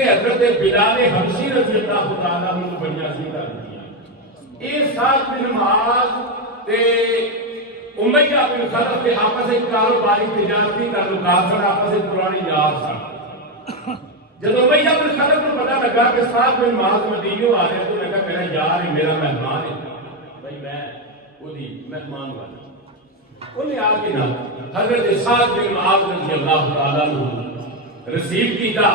حضرت بلال حبشی رضی اللہ تعالیٰ عنہ بڑیاں سیدھا دیا یہ ساتھ بن معاذ تے امیہ بن خلف کے آپس ایک کاروباری تجارتی تعلقات سن آپس ایک پرانی یار سن جب امیہ بن خلف کو پتہ لگا کہ ساتھ بن معاذ مدینہ آ رہے تو نے کہا میرا یار ہے میرا مہمان ہے بھائی میں وہی مہمان والا انہیں آ کے نہ حضرت ساتھ بن معاذ رضی اللہ تعالیٰ عنہ رسیو کیتا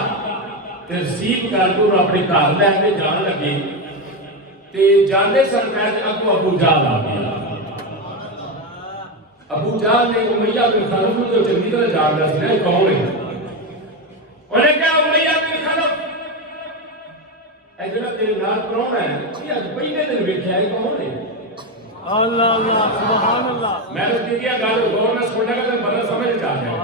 ترسیب کر کے اپنے گھر لے کے جان لگے تے جانے سن میں اگو ابو جہل آ گیا ابو جہل نے امیہ بن خلف کو چنگی طرح جان دیا سی نا کون ہے انہیں کہا امیہ بن خلف اے جڑا تیرے نال پرانا ہے یہ اج پہلے دن ویکھیا ہے کون ہے اللہ اللہ سبحان اللہ میں نے کیا گل غور نہ سننا کہ بندہ سمجھ آ گیا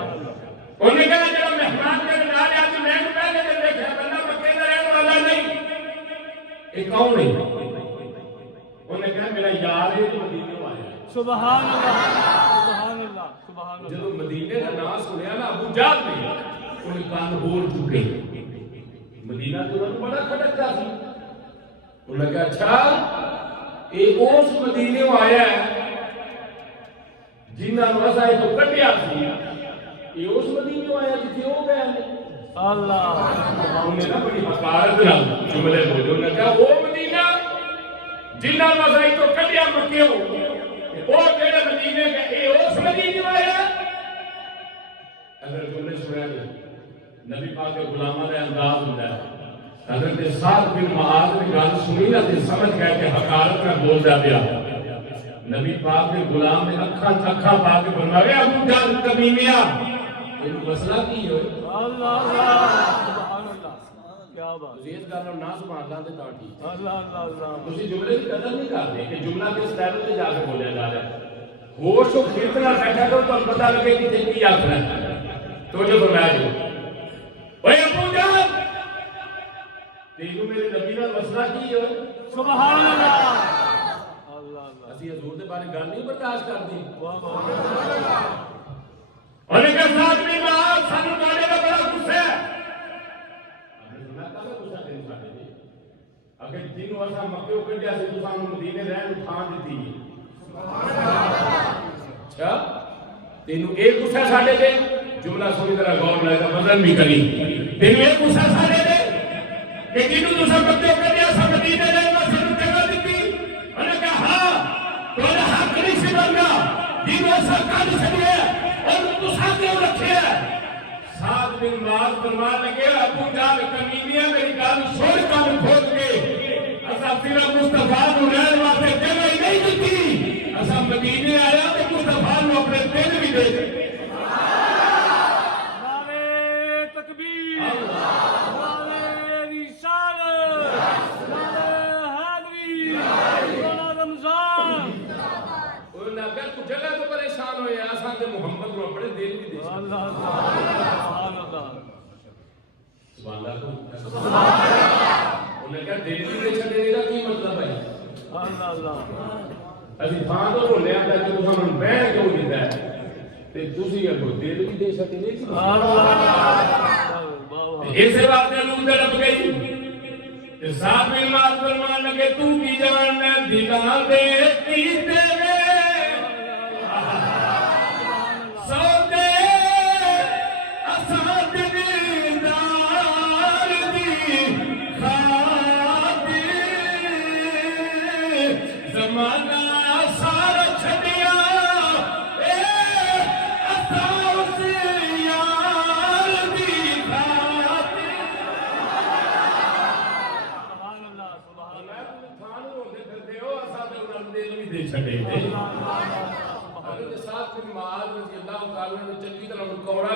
انہیں کہا جڑا مہمان کے نال ہے اج میں پہلے دن ویکھیا بندہ مکے دا رہن والا نہیں یہ کون ہے انہیں کہا میرا یار ہے جو مدینے میں آیا سبحان اللہ سبحان اللہ سبحان اللہ جب مدینے کا نام سنیا نا ابو جہل نے انہیں کان بول چکے مدینہ تو انہوں بڑا کھٹکتا سی انہوں نے کہا اچھا یہ اس مدینے میں آیا ہے جنہاں مسا ہے تو کٹیا سی یہ اس مدینے میں آیا جتنے ہو گیا ہے اللہ انہوں نے نا بڑی حقارت نہ جملے بولے انہوں نے کہا وہ مدینہ جنہاں مسا ہے تو کٹیا مکے ہو وہ کہڑے مدینے کا یہ اس مدینے میں آیا اگر جملے سنیا گیا نبی پاک کے غلامہ نے انداز ہوتا ہے حضرت سعد بن معاذ نے گل سنی نہ تے سمجھ گئے کہ حقارت نہ بول جا پیا نبی پاک کے غلام نے اکھاں پا کے فرمایا ابو جہل کمیمیا یہ مسئلہ کی ہے اللہ سبحان اللہ کیا بات تسی اس گل نہ سبحان اللہ تے تا ٹھیک اللہ اللہ تسی جملے کی قدر نہیں کرتے کہ جملہ کس لیول تے جا کے بولیا جا رہا ہے ہوش و خیرت نہ بیٹھا کرو تو پتہ لگے کہ تے کی آکھنا ہے تو جو فرمایا جو اوے ابو جہل تینوں میرے نبی نال مسئلہ کی ہے سبحان اللہ اللہ اللہ اسی حضور دے بارے گل نہیں برداشت کردی واہ اور ایک ساتھ بھی بات سانو کانے دا بڑا غصہ ہے میں کہا غصہ دین ساڈے تے اگر تینوں اسا مکے کڈیا سی تو سانو مدینے رہن اٹھا دتی سبحان اللہ اچھا تینوں ایک غصہ ساڈے تے جملہ سنی طرح غور لے کر بدل بھی کری تینوں ایک غصہ ساڈے تے کہ تینوں تو سب مکے کڈیا سی مدینے رہن واسطے جگہ دتی انہاں کہا ہاں تو حق نہیں سی بننا جنوں اسا کڈ چھڈیا اور تو ساتھ رکھے ساتھ بن معاذ فرمان لگے ابو جہل کمینیا میری گل سن کر کھول کے اسا تیرا مصطفیٰ نو رہن واسطے جگہ ہی نہیں دتی اسا مدینے آیا تو مصطفیٰ نو اپنے دل بھی دے دے نعرہ تکبیر نعرہ رسالت نعرہ حیدری نعرہ رمضان انہاں کہ تو جگہ تو پریشان ہوئے اساں تے محمد نو اپنے دل بھی دے اللہ سبحان اللہ سبحان اللہ انہاں کہ دل بھی دے چھڈے دا کی مطلب ہے اللہ اللہ اسی تھاں تو بولیا تے کہ تساں نوں بیٹھ کیوں دیندا ہے تے تسی اگو دل بھی دے سکتے نہیں اللہ اس واسطے لوگ تڑپ گئی تے ساتھ میں مات فرمان لگے تو کی جان دلاں دے کیتے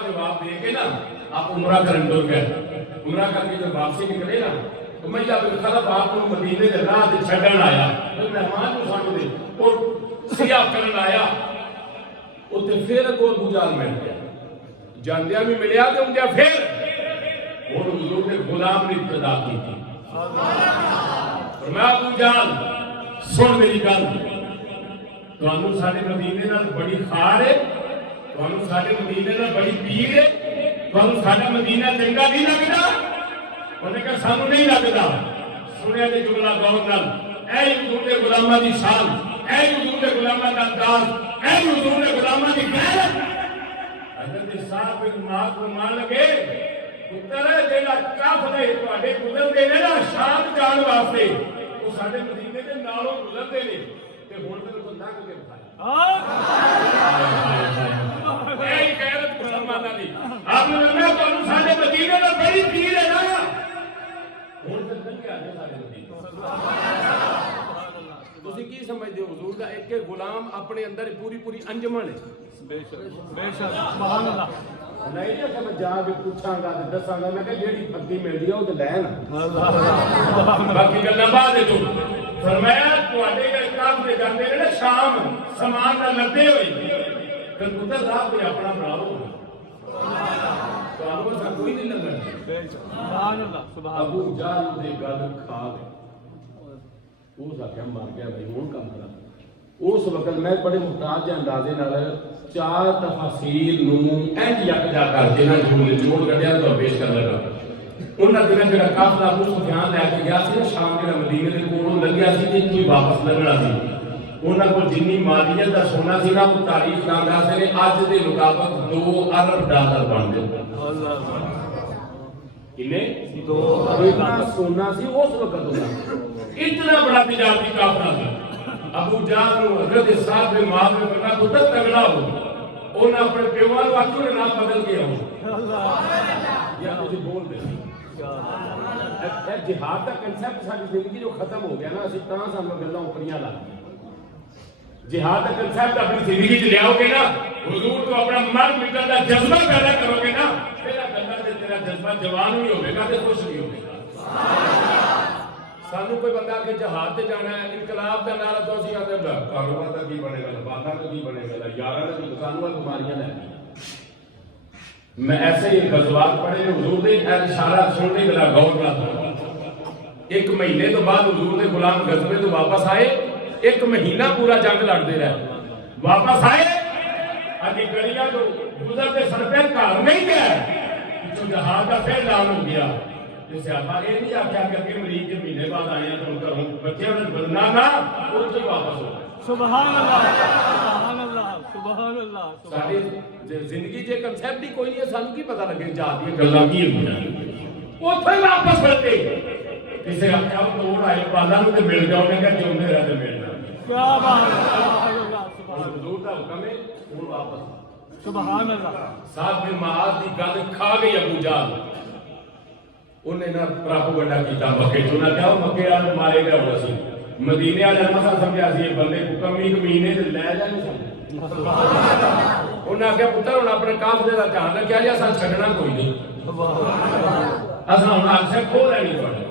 جواب دے کے نا آپ عمرہ کرن ٹر گئے عمرہ کر کے جب واپسی نکلے نا امیہ بن خلف آپ کو مدینے دے راہ تے چھڈن آیا مہمان کو سانو دے اور سیاح کرن آیا اوتے پھر اگوں ابو جہل مل گیا جاندیاں بھی ملیا تے اوندا پھر اور حضور نے غلام نے ابتدا کی تھی فرمایا ابو جہل سن میری گل تانوں ساڈے مدینے نال بڑی خار ہے تانوں ساڈے مدینے نال بڑی پیر ہے تانوں ساڈا مدینہ چنگا نہیں لگدا انہیں کہا سانو نہیں لگتا سنیا جی جملہ غور نال اے حضور دے غلاماں دی شان اے حضور دے غلاماں دا انداز اے حضور دے غلاماں دی غیرت حضرت صاحب بن معاذ فرمان لگے پتر جیڑا کافلے تواڈے گزردے نے نا شام جان واسطے وہ ساڈے مدینے دے نالوں گزردے نے تے ہن تے تو لنگ کے بھائی اے غیرت مسلماناں دی آپ نے میں تانوں ساڈے مدینے دا بڑی پیر ہے نا ہن تے لنگ آ جے ساڈے مدینے تسی کی سمجھدے ہو حضور دا ایک ایک غلام اپنے اندر پوری پوری انجمن ہے بے شک سبحان اللہ نہیں کہ میں جا کے پوچھاں گا تے دساں گا میں کہ جیڑی پھگی ملدی ہے او تے لین باقی گلاں بعد وچ فرمایا تواڈے کام تے جاندے نے نا شام سامان نہ لدے ہوئی تے پتر راہ تے اپنا بناؤ تانوں سا کوئی نہیں لگا بے شک سبحان اللہ سبحان ابو جہل دے گل کھا گئے اس آخیا مر گیا بھائی ہوں کام کرا اس وقت میں بڑے محتاج اندازے نال 4 تفاسیر نوں انج یکجا کر کے نہ جوڑ کڈیا تو پیش کر لگا انہاں دنوں جڑا قافلہ ابو سفیان لے کے گیا سی شام دے مدینے دے کولوں لگیا سی تے کوئی واپس لگنا سی انہاں کول جنی مالیت دا سونا سی نا وہ تاریخ نامدار سے نے اج دے مطابق $2 ارب بن گئے اللہ انہیں 2 ارب سونا سی اس وقت ہوتا اتنا بڑا تجارتی قافلہ تھا ابو جہل نو حضرت صاحب بن معاذ نے فرمایا پتر تگڑا ہو انہاں اپنے پیوان نو آکھو نے نام بدل کے آؤ اللہ یا تسی بول دے جہاد کا کنسپٹ ساری زندگی جو ختم ہو گیا نا اسی طرح سانوں گلاں اوپریاں لگ گئی جہاد کا کنسپٹ اپنی زندگی چ لیاؤ گے نا حضور تو اپنا مر مٹن دا جذبہ پیدا کرو گے نا تیرا گلا تے تیرا جذبہ جوان بھی ہوے گا تے خوش بھی ہوے گا سانو کوئی بندہ کہ جہاد تے جانا ہے انقلاب دا نعرہ تو اسی آتے ہیں کاروبار دا کی بنے گا بازار دا کی بنے گا یاراں دا کی سانو بیماریاں لے میں ایسے ہی غزوات پڑھے نے حضور دے اشارہ سننے گلا غور کرا ایک مہینے تو بعد حضور دے غلام غزوے تو واپس آئے ایک مہینہ پورا جنگ لڑتے رہے واپس آئے اج گلیاں جو گزرتے سڑکیں گھر نہیں گئے جو جہاد کا پھر اعلان ہو گیا جیسے آپ یہ نہیں آخیا کہ اگے مریض کے مہینے بعد آئے ہیں تو ان کا بچے نے بدنا نہ وہ تو واپس ہو سبحان اللہ سبحان اللہ سبحان اللہ ساری زندگی جے کنسپٹ ہی کوئی نہیں ہے سانو کی پتہ لگے جہاد دی گلاں کی ہوندیاں اوتھے واپس کرتے کسے آخیا توڑ آئے بالا نو تے مل جاؤ نے کہ جوندے رہتے ملنا کیا بات ہے سبحان اللہ سبحان حضور دا حکم ہے ہن واپس سبحان اللہ صاحب بن معاذ دی گل کھا گئی ابو جہل انہیں نہ پراپوگنڈا کیتا مکے چ نہ کہو مکے والے مارے گئے ہو سی مدینے والے مسا سمجھا سی بندے کو کمی کمینے تے لے جانے سن انہاں کہ پتر ہن اپنے قافلے دا دھیان رکھیا جی اساں چھڈنا کوئی نہیں اساں ہن اکثر کھو لینی پڑے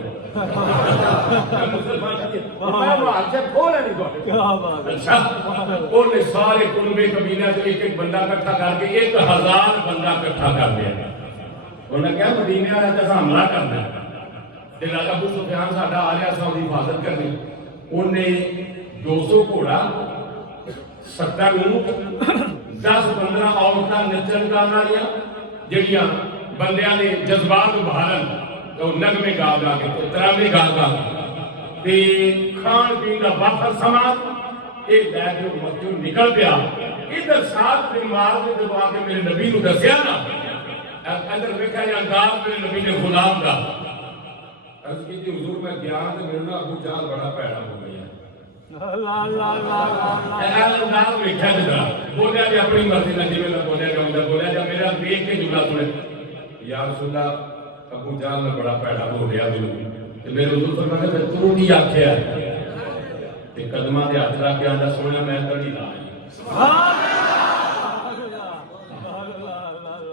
سارے کنبے قبیلے سے ایک ایک بندہ اکٹھا کر کے 1000 بندہ اکٹھا کر دیا انہوں نے کہا مدینے والا تو حملہ کرنا ہے راجا ابو سفیان ساڈا آ رہا سا حفاظت کرنی انہیں 200 گھوڑا 70 اونٹ 10-15 عورتاں نچن گان والیاں جہاں بندیاں نے جذبات ابھارن تو نغمے گا گا کے ترانے گا گا تے کھان پین کا وقت سامان ایک لے کے مکے نکل پیا ادھر ساتھ دن مار کے جب آ کے میرے نبی نو دسیا نا اندر ویکھا یا انداز میرے نبی نے غلام دا عرض کی حضور میں گیا تے میرے نا ابو جہل بڑا پیڑا ہو گیا اللہ اللہ اللہ اللہ انداز ویکھا جڑا بولیا کہ اپنی مرضی نال جویں میں بولیا جاؤں بولیا جا میرا دیکھ کے جملہ سنے یا رسول اللہ ابو جہل نے بڑا پیڑا ہو گیا تے میرے حضور فرمایا کہ تو کی آکھیا تے قدماں دے ہاتھ رکھ کے آندا سونا میں تڑی لا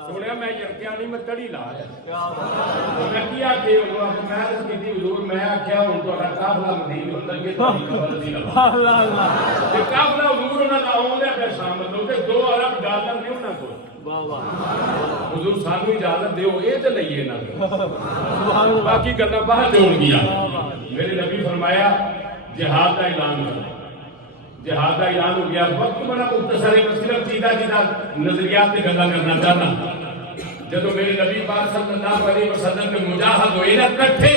سونا میں یرکیا نہیں میں تڑی لا میں کی آکھے میں عرض کیتی حضور میں آکھیا ہن تہاڈا قافلہ مدینے اندر کے اللہ اللہ تے قافلہ حضور انہاں دا اوندا پہ شامل ہو تے $2 ارب نہیں انہاں کول واہ واہ حضور سانو اجازت دیو اے تے لئیے نا باقی گلاں باہر جوڑ گیا میرے نبی فرمایا جہاد کا اعلان کرو جہاد کا اعلان ہو گیا وقت بڑا مختصر ہے صرف چیزہ نظریات سے گلا کرنا چاہنا جب میرے نبی پاک صلی اللہ علیہ وسلم میں مجاہد ہوئے نا کٹھے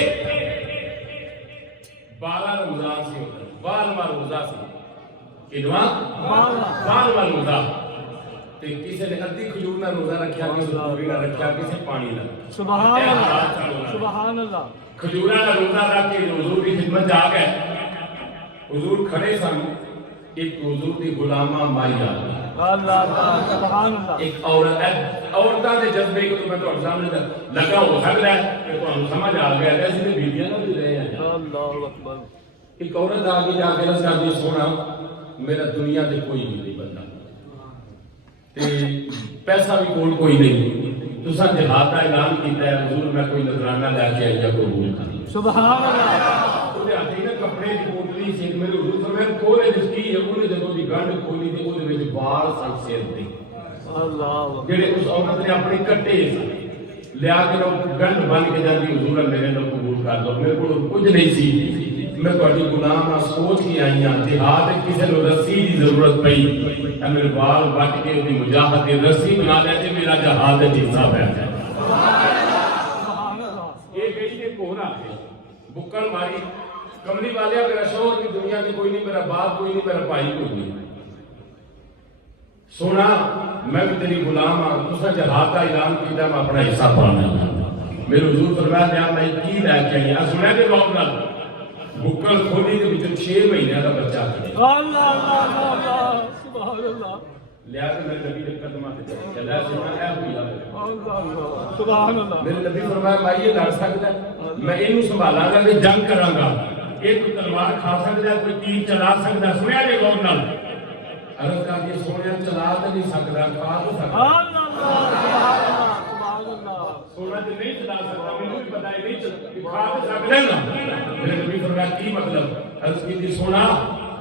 12 رمضان سے 12 روزہ سے کتنا 12 روزہ تے کسی نے ادھی کھجور نہ روزہ رکھیا کسی پوری نہ رکھیا کسی پانی نہ سبحان اللہ سبحان اللہ کھجورا نہ روزہ رکھ کے حضور کی خدمت جا گئے حضور کھڑے سن ایک حضور کی غلامہ مائی آ گئی اللہ سبحان اللہ ایک عورتاں دے جذبے کو میں تہاڈے سامنے لگا ہو سکتا ہے کہ تہاڈوں سمجھ آ گیا ایسے تے بیبیاں نہ رہے ہیں اللہ اکبر ایک عورت آ کے جا کے رس کر دی سونا میرا دنیا تے کوئی نہیں بندہ تے پیسہ بھی کول کوئی نہیں تساں جہاد کا اعلان کیتا ہے حضور میں کوئی نذرانہ لے کے آئی یا قبول کر سبحان اللہ وہ آتے نا کپڑے کی پوٹلی سے میرے حضور فرمایا کولے جس کی ہے انہیں جب دی گنڈ کھولی تے اودے وچ وال سن سر تے اللہ جڑے اس عورت نے اپنے کٹے لیا کے لوگ گنڈ بن کے جاندی حضور میرے لوگ قبول کر دو میرے کو کچھ نہیں سی میں تہاڈی غلام نہ سوچ کے آئی ہاں جہاد کسی نو رسی دی ضرورت پئی میرے وال وٹ کے اودی مجاہد دی رسی بنا لے تے میرا جہاد دا حصہ بن جائے یہ گئی تے کوہرا بکڑ ماری کملی والے میرا شوہر کی دنیا میں کوئی نہیں میرا باپ کوئی نہیں میرا بھائی کوئی نہیں سونا میں بھی تیری غلام ہاں تساں جہاد کا اعلان کیتا میں اپنا حصہ پانا میرے حضور فرمایا دیا میں کی لے کے آئی سنیا کہ لوگ نال بکڑ کھولی کے وچ 6 مہینے کا بچہ کھڑے اللہ اللہ اللہ سبحان اللہ لیا کے میرے نبی کے قدماں تے چلا سنا ہے ہوئی اللہ سبحان اللہ میرے نبی فرمایا بھائی یہ لڑ سکتا ہے میں اینو سنبھالاں گا تے جنگ کراں گا ایک تلوار کھا سکتا ہے کوئی تیر چلا سکتا ہے سنیا جی لوگ نال عرض کر کے سونے چلا تے نہیں سکتا کھا تو سکتا سونا تے نہیں چلا سکتا مینوں بھی پتہ ہے نہیں چلا کھا تو سکتا ہے نا میرے نبی فرمایا کی مطلب عرض کی سونا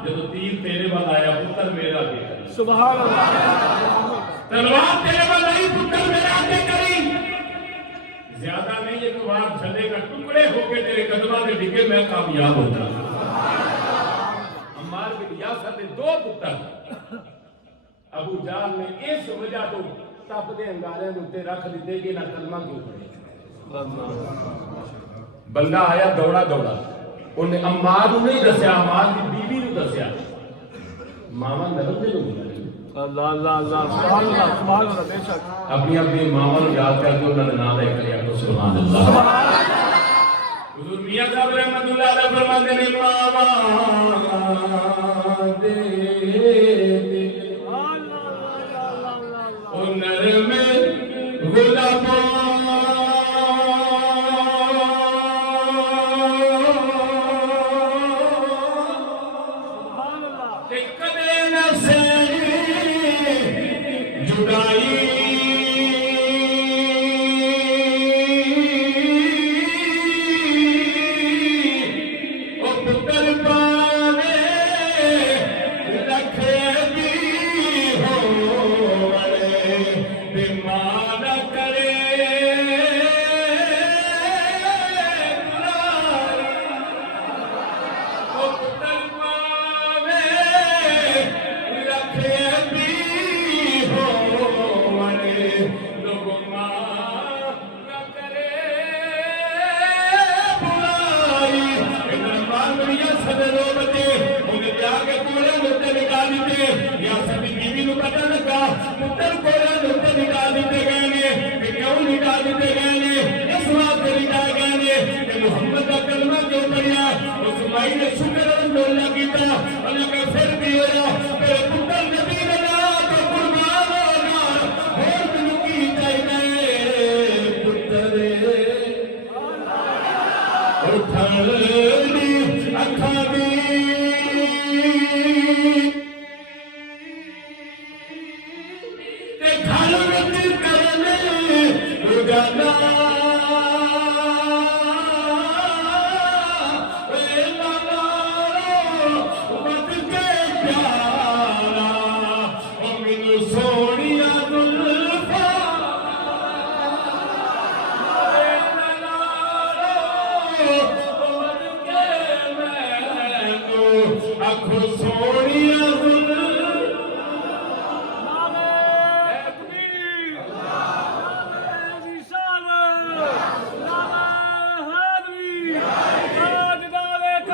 جب تیر تیرے وال آیا پتر میرا دے سبحان اللہ تلوار تیرے وال آئی پتر میرا دے کری زیادہ نہیں یہ تو وہاں چلے گا ٹکڑے ہو کے تیرے قدمہ میں ڈگے میں کامیاب ہوتا عمار بن یاسر نے 2 پتر ابو جہل نے اس وجہ تو تپ دے انگارے تے رکھ دیتے کہ نہ کلمہ کیوں پڑھے بندہ آیا دوڑا انہیں عمار کو نہیں دسیا عمار کی بیوی کو دسیا ماما نرم دے لوگ اللہ اللہ اللہ سبحان اللہ بے شک اپنی اپنی ماما کو یاد کر کے انہوں نے نام لے کر یا سبحان اللہ حضور میاں صاحب رحمت اللہ علیہ فرماتے ہیں ماما دے او نرم غلاموں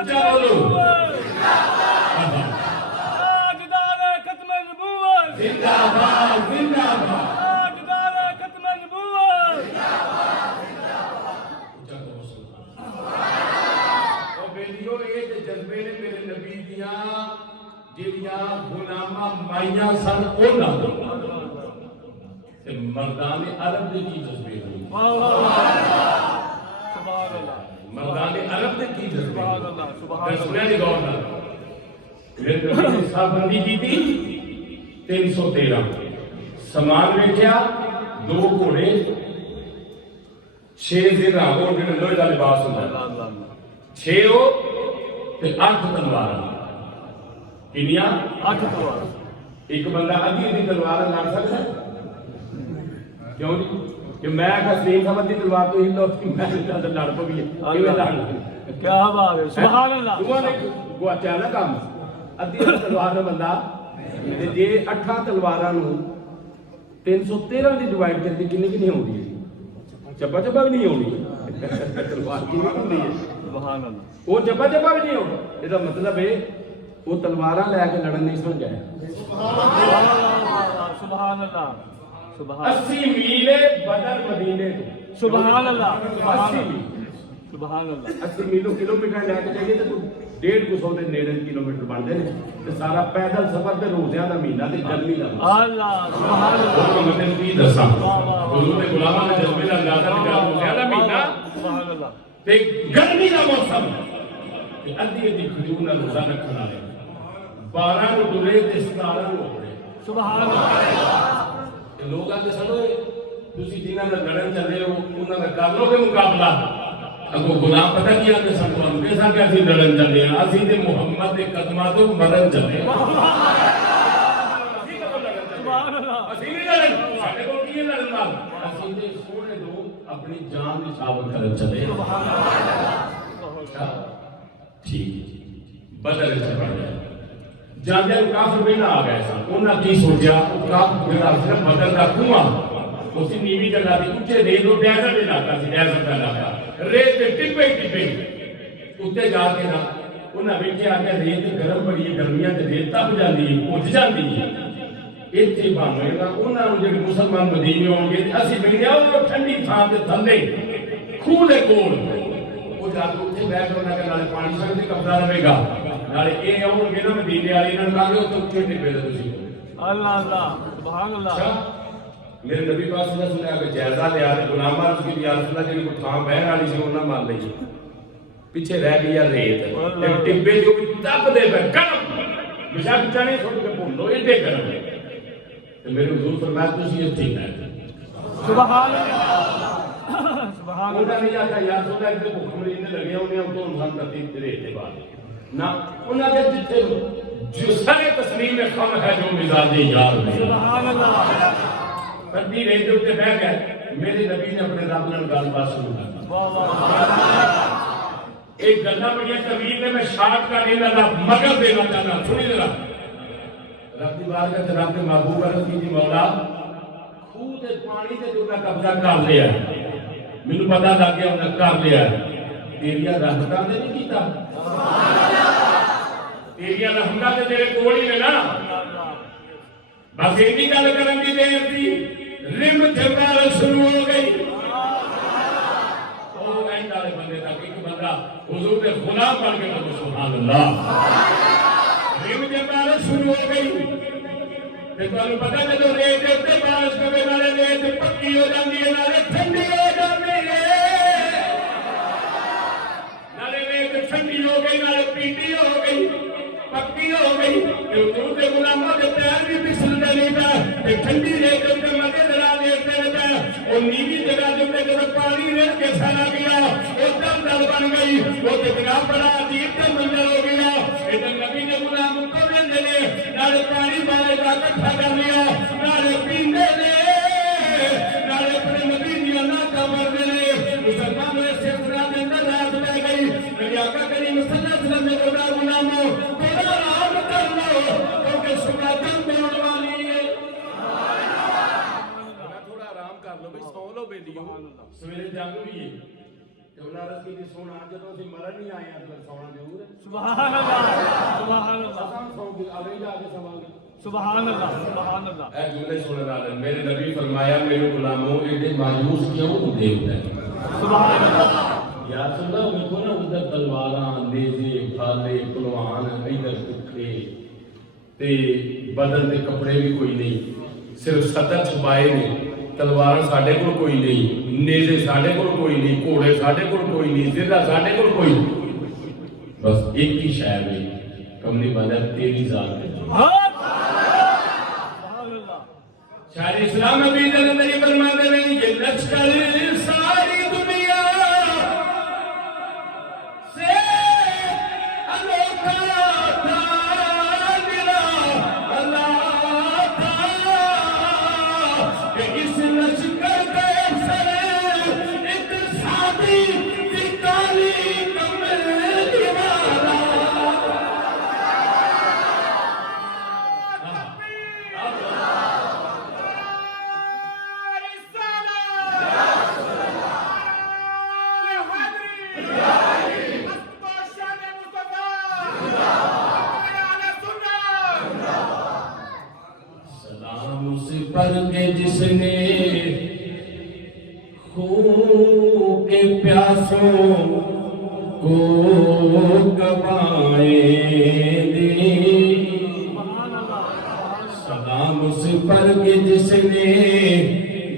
ختم النبوت تاجدار ختم النبوت زندہ باد زندہ باد تاجدار ختم النبوت اور بیلیو یہ تے جذبے نے میرے نبی دیاں جڑیاں غلاماں مائیاں سن انہاں تے مردان عرب دے کی جذبے ہوئی سبحان اللہ مردان عرب دے کی جذبے سبحان اللہ سبحان اللہ سنیا دی گور نال میرے نبی نے صاحب بندی کی تھی 313 سامان ویکھیا 2 گھوڑے 6 زرہ وہ جڑے لوہے دا لباس ہوندا ہے 6 ہو تے 8 تلواراں کنیاں 8 تلوار ایک بندہ ادھی تلوار لڑ سکتا ہے کیوں جی کہ میں سلیم صاحب دی تلوار تو ہی لو میں لڑ پو بھی کیویں لڑ کیا بات ہے سبحان اللہ دوواں نے گواچا نا کام ادھی تلوار دا بندہ تے جے 8 تلواراں نو 313 دی ڈیوائڈ کر کے کتنی ہوندی ہے چپا چپا بھی نہیں ہونی تلوار کی ہوندی ہے سبحان اللہ وہ چپا چپا بھی نہیں ہونا یہ دا مطلب ہے وہ تلواراں لے کے لڑن نہیں سمجھ گئے سبحان اللہ سبحان 80 میل بدر مدینے تو سبحان اللہ 80 میل سبحان اللہ 80 میلوں کلومیٹر لے کے جائیے تو 150 دے نیڑے کلومیٹر بنتے ہیں تے سارا پیدل سفر تے روزیاں دا مہینہ تے گرمی دا اللہ سبحان اللہ وہ میں کی دساں حضور دے غلاماں دے جذبے دا اندازہ تے روزیاں دا مہینہ سبحان اللہ تے گرمی دا موسم تے ادھی کھجور نال روزہ رکھن والے 12 نو ڈرے تے 17 نو اپڑے سبحان اللہ لوگ آتے سنو تسی جنہاں نال لڑن چلے ہو انہاں دا کر لو گے مقابلہ اگو غلام پتہ کیا کہ سن کو ہم کیسا کہ اسی لڑن چلے ہیں اسی تے محمد دے قدماں تو مرن چلے سبحان اللہ اسی نہیں لڑن ساڈے کول کی لڑن نال اسی تے سونے دو اپنی جان نشاور کرن چلے سبحان اللہ ٹھیک بدل چلے جاندے کافر پہلا آ گئے سن انہاں کی سوچیا کافر پہلا صرف بدل کا کنواں اسی نیوی جگہ دی اونچے ریت اور ڈیزرٹ علاقہ سی ڈیزرٹ کا علاقہ ریت تے ٹپے ٹپے اوتے جا کے نا انہاں ویکھیا کہ ریت گرم بڑی ہے گرمیاں تے ریت تپ جاندی ہے پج جاندی ہے ایتھے بانوے نا انہاں نوں جڑے مسلمان مدینے ہون گے اسی ملیا او ٹھنڈی تھاں تے تھلے کھوہ دے کول او جا کے اوتھے بیٹھ کے نال نالے پانی سڑ تے قبضہ رہے گا نالے اے آون گے نا مدینے والے نال کہا گے اوتھے ٹپے تے تسی اللہ اللہ سبحان اللہ میرے نبی پاک صلی اللہ علیہ وسلم نے جائزہ لیا تے غلاماں اس کی یا رسول اللہ جی کو تھاں بہن والی سی انہاں مان لئی پیچھے رہ گیا ریت ایک ٹبے جو تپ دے پہ گرم بشک چنے چھوڑ کے بھولو ایڈے گرم تے میرے حضور فرمایا تسی ایتھے ہی بیٹھو سبحان اللہ سبحان اللہ انہاں نے آکھیا یا رسول اللہ تے بھوک مری نے لگے ہونے ہم تو انسان کرتی ریت دے بعد نہ انہاں دے جتھے جو سارے تسلیم خم ہے جو مزاج یار میں سبحان اللہ کدی ریت دے اوتے بیٹھ گئے میرے نبی نے اپنے رب نال گل بات شروع کر دی واہ واہ ایک گلا بڑی طویل نے میں شارٹ کا دینا تھا مگر دینا چاہتا سنی ذرا رب دی بارگاہ تے رب کے محبوب عرض کی مولا خوہ تے پانی تے جو قبضہ کر لیا مینوں پتہ لگ گیا انہاں کر لیا تیریاں رحمتاں تے نہیں کیتا تیریاں رحمتاں تے تیرے کول ہی نے نا بس ایڈی گل کرن دی دیر تھی رم جمال شروع ہو گئی او اینڈ والے بندے تک ایک بندہ حضور دے غلام بن کے بولو سبحان اللہ رم جمال شروع ہو گئی تے تانوں پتہ جدوں ریت دے اوتے بارش پے نالے ریت پکی ہو جاندی ہے نالے ٹھنڈی ہو جاندی ہے نالے ریت ٹھنڈی ہو گئی نالے پیٹی ہو گئی پکی ہو گئی تے حضور دے غلاماں دے پیر بھی پھسل دے نہیں تے ٹھنڈی ریت تے مزے درا دیتے رہتا او نیوی جگہ تے جب پانی رل کے سارا گیا او دم دل بن گئی او تے جناب بڑا عجیب تے منظر ہو گیا ادھر نبی نے غلام کو دے نے نال پانی بارے دا اکٹھا کر لیا نال پیندے نے نال اپنے نبی دی اللہ کا مرد نے مسلمان نے سفرا دے اندر رات پہ گئی میرے آقا کریم صلی اللہ علیہ وسلم نے فرمایا غلامو تھوڑا آرام کر لو کیونکہ صبح جنگ ہونے والی ہے تھوڑا آرام کر لو بھائی سو لو بیلیو سویرے جنگ بھی ہے جملہ رس کی سونا جب اسی مرن نہیں آئے ہیں تو سونا ضرور ہے سبحان اللہ سبحان اللہ اساں سو کے آگے جا کے سوانگے سبحان اللہ سبحان اللہ اے جملے سننے والے میرے نبی فرمایا میرے غلاموں ایڈے مایوس کیوں ہوتے ہیں سبحان اللہ یا سننا دیکھو نا ادھر تلواراں نیزے بھالے پلوان ادھر ٹکڑے تے بدن دے کپڑے بھی کوئی نہیں صرف سطر چھپائے نے تلواراں ساڈے کول کوئی نہیں نیزے ساڈے کول کوئی نہیں گھوڑے ساڈے کول کوئی نہیں زرہ ساڈے کول کوئی نہیں بس ایک ہی شے ہے کملی والا تیری ذات ہے شاعر اسلام نبی نے فرماتے ہیں یہ لشکر ساری دنیا سے انوکھا تھا میرا اللہ تھا کہ اس لشکر کا سر ایک سادی سی کالی کملی والا پر کے جس نے خون کے پیاسوں کو گوائے دی سلام اس پر کے جس نے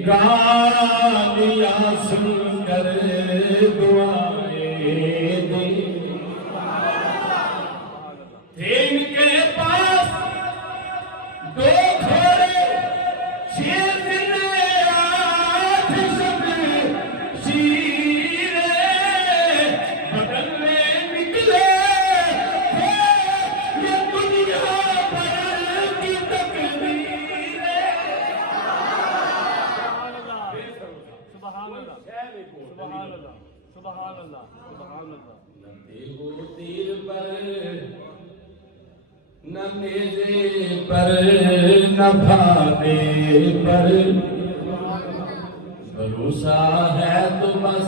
گالیاں سن کر دعائیں دی ان کے پاس دو نہ نیزے پر نہ بھالے پر بھروسہ ہے تو بس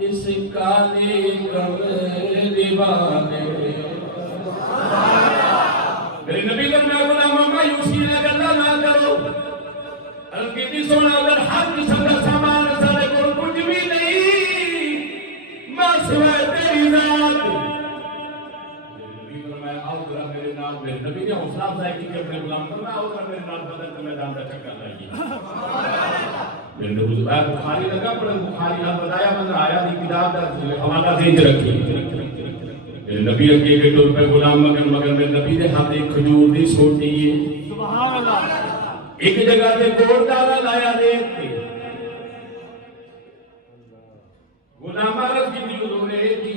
اس کالے کملی والے میرے نبی کا میں غلام مایوسی نہ کرنا نہ کرو القیدی سونا اگر ہر قسم کا سامان سارے کو کچھ بھی نہیں بس ہے تیری ذات میرے نبی نے حوصلہ افزائی کی کہ اپنے غلام پر میں آؤں گا میرے نال بدل کے میدان کا چکر لائیے میرے نبی بخاری لگا پڑھا بخاری نال بتایا میں آیا دی کتاب کا حوالہ دے کے رکھی میرے نبی اگے کے طور پہ غلام مگر میرے نبی نے ہاتھ ایک کھجور دی سوٹی ہے سبحان اللہ ایک جگہ تے گوڑ ڈالا لایا دے غلام عرض کی حضور ہے کہ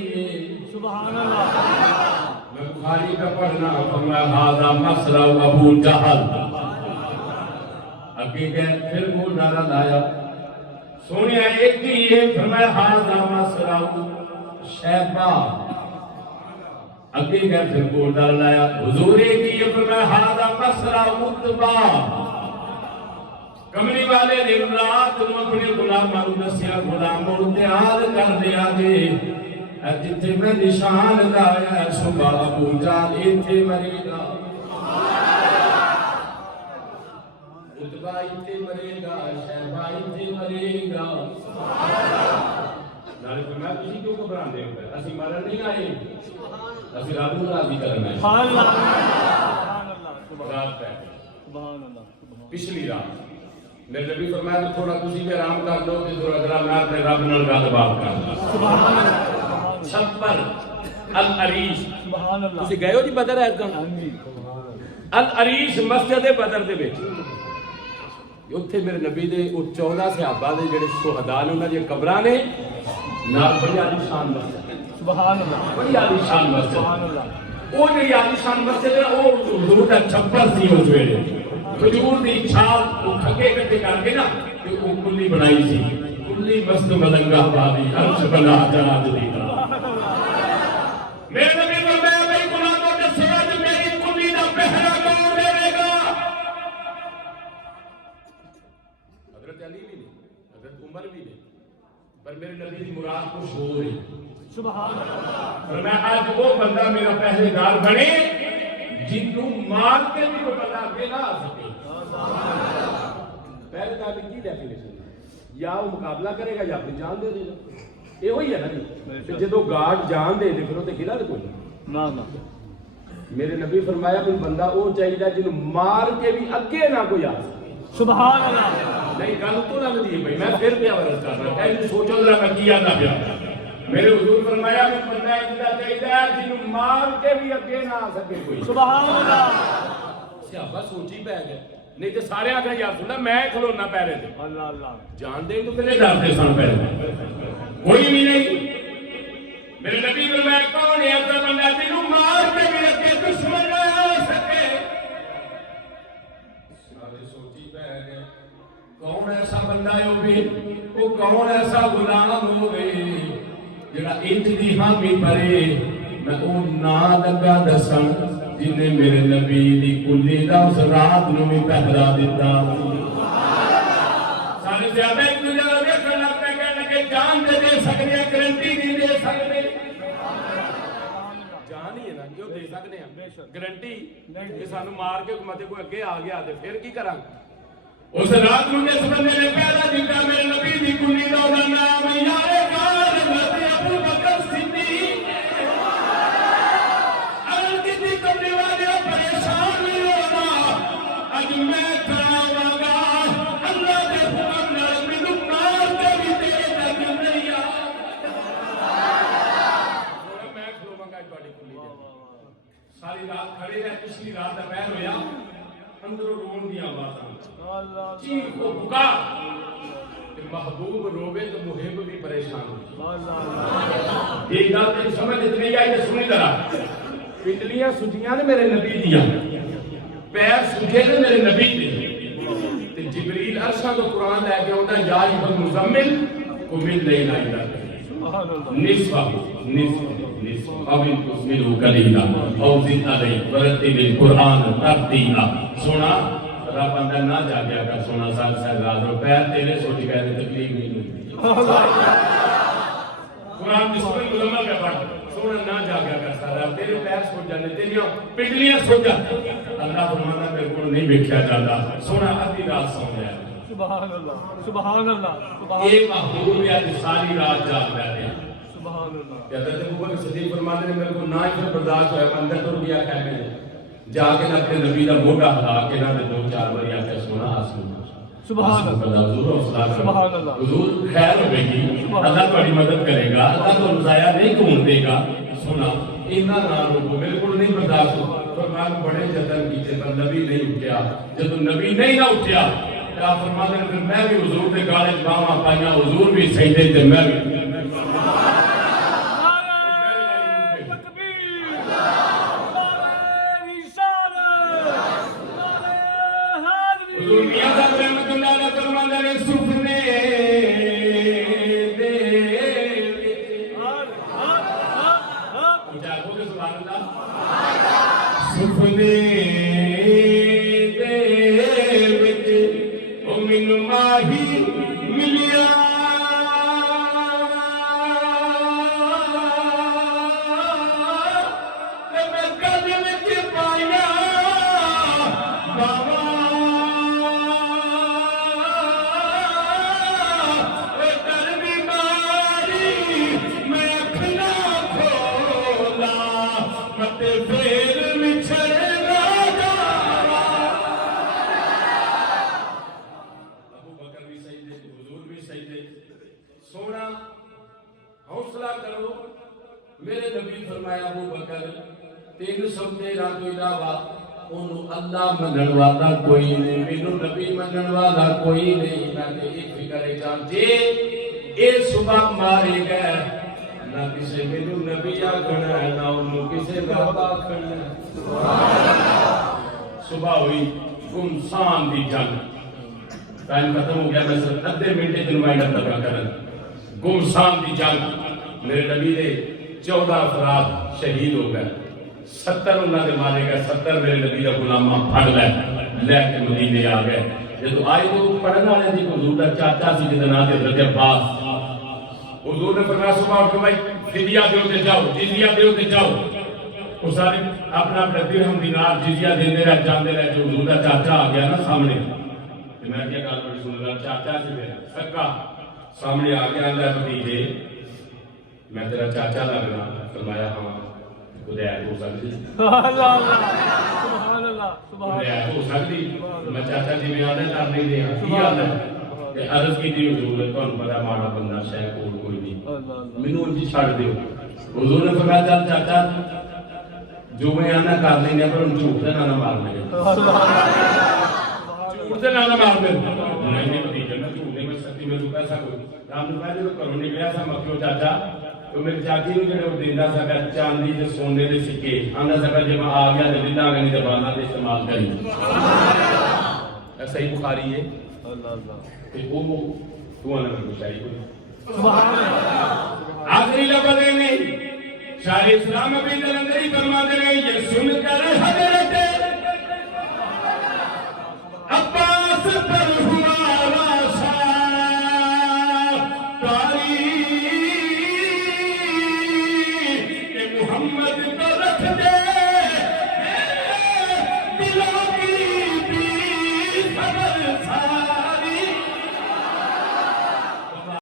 سبحان اللہ میں بخاری کا پڑھنا فرمایا ھذا مسرع ابو جہل اگے گئے پھر وہ نعرہ لایا سونے ایک ہی ہے فرمایا ھذا مسرع شیبہ اگے گئے پھر وہ نعرہ لایا حضور ایک ہی ہے فرمایا ھذا مسرع عتبہ کملی والے نے رات کو اپنے غلاموں کو دسیا غلاموں تیار کر دیا جے جتھے میں نشان لایا صبح ابو جہل ایتھے مرے گا عتبہ ایتھے مرے گا شیبہ ایتھے مرے گا نالے فرمایا تسی کیوں گھبراندے ہو اسی مرن نہیں آئے اسی رب نوں راضی کرنا ہے سبحان اللہ سبحان اللہ پچھلی رات میرے نبی فرمایا کہ تھوڑا تسی بھی آرام کر لو تے تھوڑا ذرا میں اپنے رب نال گل بات کر لاں سبحان اللہ چھپر العریش سبحان اللہ تسی گئے ہو جی بدر ہے کہاں العریش مسجد بدر دے وچ اوتھے میرے نبی دے او 14 صحابہ دے جڑے شہداء نے انہاں دی قبراں نے نال بڑی عالی شان مسجد سبحان اللہ بڑی عالی شان مسجد سبحان اللہ او جڑی عالی شان مسجد ہے او حضور دا چھپر سی اس ویلے کھجور دی چھال او کھگے کٹے کر کے نا تے او کلی بنائی سی کلی مست ملنگا بادی عرش بنا جناب دی میرے نبی فرمایا بھائی غلاموں کے ساتھ میری کلی دا پہرا کون دے گا حضرت علی بھی نہیں حضرت عمر بھی نہیں پر میرے نبی کی مراد کچھ ہو رہی. سبحان اللہ. فرمایا آج وہ بندہ میرا پہرے دار بنے جنوں مار کے بھی وہ بندہ آگے نہ آ سکے. پہرے دار کی ڈیفینیشن یا وہ مقابلہ کرے گا یا اپنی جان دے دے گا. یہ وہی ہے نا جی. جدو گارڈ جان دے دے پھر وہ قلعہ تو کوئی نہیں. میرے نبی فرمایا کوئی بندہ وہ چاہیے جنوں مار کے بھی اگے نہ کوئی آ سکے. سبحان اللہ. نہیں گل تو لگتی ہے بھائی میں پھر پیا ورز کر رہا کہ سوچو ذرا میں کیا نہ پیا. میرے حضور فرمایا کوئی بندہ ایسا چاہیے جنوں مار کے بھی اگے نہ آ سکے کوئی. سبحان اللہ. صحابہ سوچی پہ گئے نہیں تو سارے آگے یار سننا میں کھلونا پیرے تھے. اللہ اللہ. جان دے تو میرے ڈرتے سن پیرے کوئی بھی نہیں. میرے نبی فرمایا کون ہے ایسا بندہ جنوں مار کے بھی اگے دشمن نہ آ سکے. سارے سوچی پہ گئے کون ایسا بندہ ہے وہ کون ایسا غلام ہوئے جڑا انج دی حامی بھرے. میں او نا لگا دسن جن نے میرے نبی دی کلی دا اس رات نو بھی پہرا دیتا. سارے زیادہ ایک دوجے دا دیکھن لگ پہ کہنے لگے جان دے سکتے ہیں گارنٹی نہیں دے سکتے. جان ہی ہے نا کیوں دے سکتے ہیں گارنٹی کہ سانو مار کے متے کوئی اگے آ گیا تے پھر کی کران. اس رات نو جس بندے نے پہلا دیتا میرے نبی دی کلی دا نام یار گار حضرت ابو بکر صدیق. اگر کسی کمرے والے پریشان نہیں ہونا اج میں کراواں گا اللہ دے حکم نال مینوں مار کے بھی دے تک نہیں آ. میں کھلواں گا تہاڈی کلی دے. ساری رات کھڑے رہے. پچھلی رات دا پہر ہویا اندروں رون دی آوازاں چیخ و پکار. محبوب روے تو محب بھی پریشان ہو. ایک گل تین سمجھ نہیں آئی تو سنی ذرا. پنڈلیاں سجیاں نے میرے نبی دیا پیر سجے نے میرے نبی دے. جبریل عرشاں تو قرآن لے کے آتا یا ایھا المزمل قم اللیل الا نصفہ او انقص منہ قلیلا او زد علیہ ورتل القرآن ترتیلا. سونا رب اندر نہ جاگیا کر. سونا سال سہزاد اور پیر تیرے سوچی کہتے تکلیف نہیں ہوتی. قرآن جس پر مزمل کا پڑھ سونا نہ جاگیا کر سارا تیرے پیر سوچ جانے تیریاں پنڈلیاں سوچ جاتے. اللہ فرمانا میرے کو نہیں بیٹھیا جاتا. سونا آدھی رات سو جائے. سبحان اللہ. سبحان اللہ. ایک محبوب یا ساری رات جاگ رہے ہیں. سبحان اللہ. حضرت ابوبکر صدیق فرماتے ہیں میرے کو نہ ہی برداشت ہوا. اندر تو گیا کہنے جا کے نہ اپنے نبی کا موڈا ہلا کے نہ دو چار بار آ کے سونا آسمان. سبحان اللہ. سبحان اللہ. حضور خیر ہوے گی. اللہ تہاڈی مدد کرے گا. اللہ تو ضائع نہیں ہونے دے گا. سونا اینا نہ روکو میرے کو نہیں برداشت. فرمان بڑے جتن کیتے پر نبی نہیں اٹھیا. جب نبی نہیں نہ اٹھیا کیا فرماتے ہیں پھر میں بھی حضور کے گالے باواں پائیاں. حضور بھی سجدے تے میں بھی. میرے نبی فرمایا ابو بکر 313 تو علاوہ انہوں اللہ منن والا کوئی نہیں. مینوں نبی منن والا کوئی نہیں. میں ایک فکر ہے جے اے صبح مارے گئے نہ کسی مینوں نبی آکھنا ہے نہ انہوں کسی رب آکھنا ہے. صبح ہوئی گمسان دی جنگ. ٹائم ختم ہو گیا. میں صرف ادھے منٹ نمائندہ تباہ کرن. گمسان دی جنگ. میرے نبی نے 14 افراد شہید ہو گئے. 70 انہوں نے مارے گئے. 70 میرے نبی کا غلامہ پھڑ لے کے مدینے آ گئے. جب آئے تو پڑھنے والے دی حضور دا چاچا سی جدا نام حضرت عباس. حضور نے فرمایا صبح اٹھ کے بھائی فدیہ دیو تے جاؤ، جزیہ دیو تے جاؤ. وہ سارے اپنا اپنا درہم دینار جزیہ دیندے رہے جاندے رہے. جو حضور کا چاچا آ گیا نا سامنے، تو میں کیا گل بڑی سن رہا، چاچا سے میرا سکا سامنے آ کے آندا ہے بھتیجے میں تیرا چاچا لگنا. فرمایا ہاں. خدا ہو سکتی سبحان اللہ سبحان اللہ سبحان اللہ ہو سکتی. میں چاچا جی میں آدھے کر نہیں دیا کی حال ہے کہ عرض کی تھی حضور نے تمہیں پتا ماڑا بندہ شاید کوئی نہیں مینوں انجی چھڑ دیو. حضور نے فرمایا چل چاچا جو میں آنا کر لیں گے پر ان جھوٹ سے نہ مارنا ہے. جھوٹ سے نہ مارنا نہیں نہیں بھتیجا میں جھوٹ نہیں بچ سکتی. میں تو پیسہ کوئی رام نے کہا جب گھروں نکلیا سا مکیو چاچا تو میری چاچی نے جڑے وہ دیندا سکا چاندی تے سونے دے سکے آندا سکا جے میں آ گیا تے دیندا گا نہیں تے بالا تے استعمال کری. ایسا ہی بخاری ہے. اللہ اللہ کہ وہ تو انا کو چاہیے کوئی سبحان اللہ. آخری لفظ نہیں شاہ اسلام ابن جلندری فرماتے ہیں یہ سن کر حضرت عباس